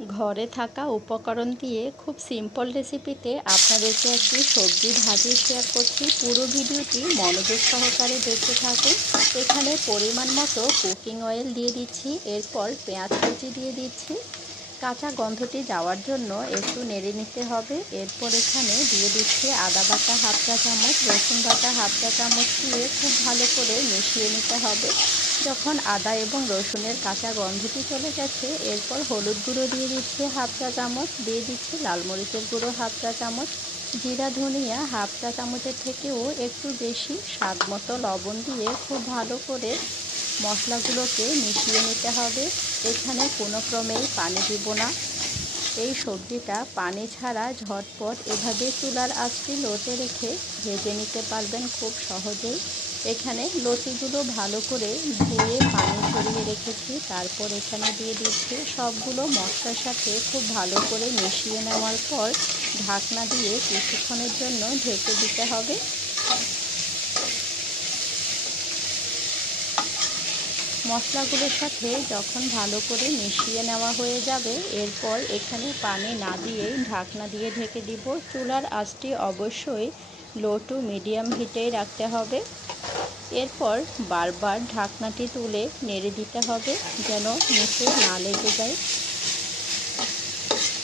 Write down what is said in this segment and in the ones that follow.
ঘরে থাকা উপকরণ দিয়ে খুব সিম্পল রেসিপিতে আপনাদেরকে একটি সবজি ভাজি শেয়ার করছি। পুরো ভিডিওটি মনোযোগ সহকারে দেখতে থাকুন। এখানে পরিমাণ মতো কুকিং অয়েল দিয়ে দিচ্ছি, এরপর পেঁয়াজ কুচি দিয়ে দিচ্ছি। কাঁচা গন্ধটি যাওয়ার জন্য একটু নেড়ে নিতে হবে। এরপর এখানে দিয়ে দিচ্ছি আদা বাটা হাফ চা চামচ, রসুন বাটা হাফ চা চামচ দিয়ে খুব ভালো করে মিশিয়ে নিতে হবে। যখন আদা এবং রসুনের কাঁচা গন্ধটি চলে গেছে, এরপর হলুদ গুঁড়ো দিয়ে দিচ্ছে হাফ চা চামচ, দিয়ে দিচ্ছে লাল মরিচের গুঁড়ো হাফ চা চামচ, জিরা, ধনিয়া হাফ চা চামচের থেকেও একটু বেশি স্বাদ মতো লবণ দিয়ে খুব ভালো করে মশলাগুলোকে মিশিয়ে নিতে হবে। এখানে কোনো ক্রমেই পানি দিব না। এই সবজিটা পানি ছাড়া ঝটপট এভাবে চুলার আঁচটি লোটে রেখে ভেজে নিতে পারবেন খুব সহজেই। এখানে লতিগুলো ভালো করে ধুয়ে পানি ছড়িয়ে রেখেছি। তারপর এখানে দিয়ে দিচ্ছি সবগুলো মশলার সাথে খুব ভালো করে মিশিয়ে নেওয়ার পর ঢাকনা দিয়ে কিছুক্ষণের জন্য ঢেকে দিতে হবে। মশলাগুলোর সাথে যখন ভালো করে মিশিয়ে নেওয়া হয়ে যাবে, এরপর এখানে পানি না দিয়েই ঢাকনা দিয়ে ঢেকে দিব। চুলার আঁচটি অবশ্যই লো টু মিডিয়াম হিটেই রাখতে হবে। এরপর বারবার ঢাকনাটি তুলে নেড়ে দিতে হবে যেন নিচে না লেগে যায়।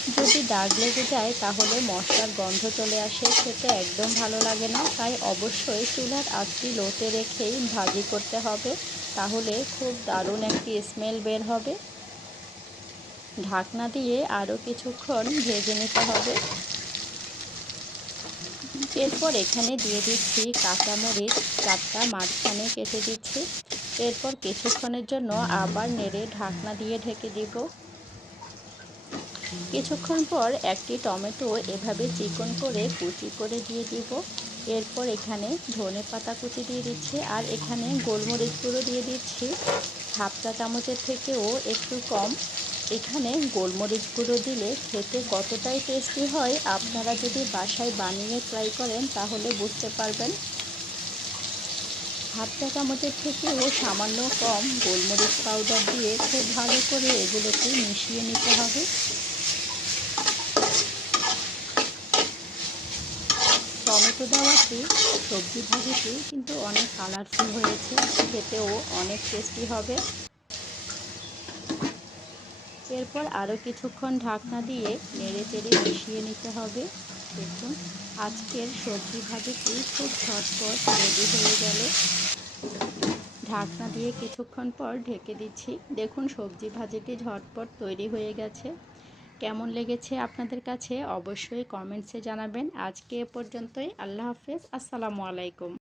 যদি দাগ লেগে যায় তাহলে মশলার গন্ধ চলে আসে, খেতে একদম ভালো লাগে না। তাই অবশ্যই চুলার আঁচটি লোতে রেখেই ভাজি করতে হবে। তাহলে খুব দারুণ একটি স্মেল বের হবে। ঢাকনা দিয়ে আরও কিছুক্ষণ ভেজে নিতে হবে। এরপর এখানে দিয়ে দিচ্ছি কাঁচামরিচ, চারটা মাঝখানে কেটে দিচ্ছি। এরপর কিছুক্ষণের জন্য আবার নেড়ে ঢাকনা দিয়ে ঢেকে দিব। কিছুক্ষণ পর একটি টমেটো এভাবে চিকন করে কুচি করে দিয়ে দিব। এরপর এখানে ধনে পাতা কুচি দিয়ে দিচ্ছি আর এখানে গোলমরিচ গুঁড়ো দিয়ে দিচ্ছি। হাফ চা চামচের থেকেও একটু কম। এখানে গোলমরিচ গুঁড়ো দিলে খেতে কতটাই টেস্টি হয় আপনারা যদি বাসায় বানিয়ে ট্রাই করেন তাহলে বুঝতে পারবেন। হাফ চা চামচের থেকেও সামান্য কম গোলমরিচ পাউডার দিয়ে খুব ভালো করে এগুলোকে মিশিয়ে নিতে হবে। টমেটো দেওয়াতে সবজি ভাজিটি কিন্তু অনেক কালারফুল হয়েছে। খেতেও অনেক টেস্টি হবে। এরপর আরও কিছুক্ষণ ঢাকনা দিয়ে নেড়ে চেড়ে মিশিয়ে নিতে হবে। দেখুন, আজকের সবজি ভাজিটি খুব ঝটপট রেডি হয়ে গেল। ঢাকনা দিয়ে কিছুক্ষণ পর ঢেকে দিচ্ছি। দেখুন, সবজি ভাজিটি ঝটপট তৈরি হয়ে গেছে। কেমন লেগেছে আপনাদের কাছে অবশ্যই কমেন্টসে জানাবেন। আজকে এ পর্যন্তই আল্লাহ হাফেজ আসসালামু আলাইকুম।